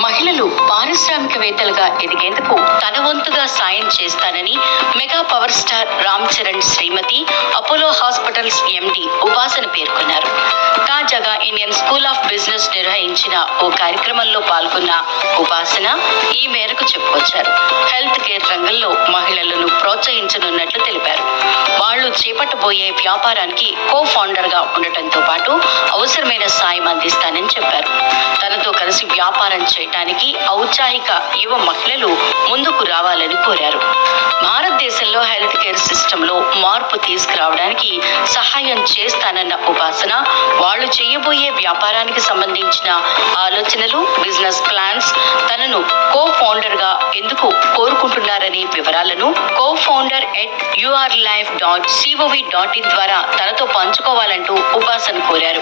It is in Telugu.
మహిళలు పారిశ్రామికవేత్తలుగా ఎదిగేందుకు తన వంతుగా సాయం చేస్తానని mega power star Ram Charan శ్రీమతి అపోలో హాస్పిటల్స్ ఎండి ఉపాసన పేర్కొన్నారు. తాజాగా ఇండియన్ స్కూల్ ఆఫ్ బిజినెస్ నిర్వహించిన ఓ కార్యక్రమంలో పాల్గొన్న ఉపాసన ఈ మేరకు చెప్పుకొచ్చారు. హెల్త్ కేర్ రంగంలో మహిళలను ప్రోత్సహించనున్నట్లు తెలిపారు. వాళ్లు చేపట్టబోయే వ్యాపారానికి కో ఫౌండర్ గా ఉండటంతో పాటు అవసరమైన సాయం అందిస్తానని చెప్పారు. తనతో కలిసి వ్యాపారం చేయడానికి ఔత్సాహిక యువ మహిళలు ముందుకు రావాలని కోరారు. భారతదేశంలో హెల్త్ కేర్ సిస్టమ్ లో మార్పు తీసుకురావడానికి సహాయం చేస్తానన్న ఉపాసన వాళ్లు చేయబోయే వ్యాపారానికి సంబంధించిన ఆలోచనలు, బిజినెస్ ప్లాన్స్ తనను కో ఫౌండర్ గా ఎందుకు కోరుకుంటున్నారనే వివరాలను cofounder@urlife.cov.in ద్వారా తనతో పంచుకోవాలంటూ ఉపాసన కోరారు.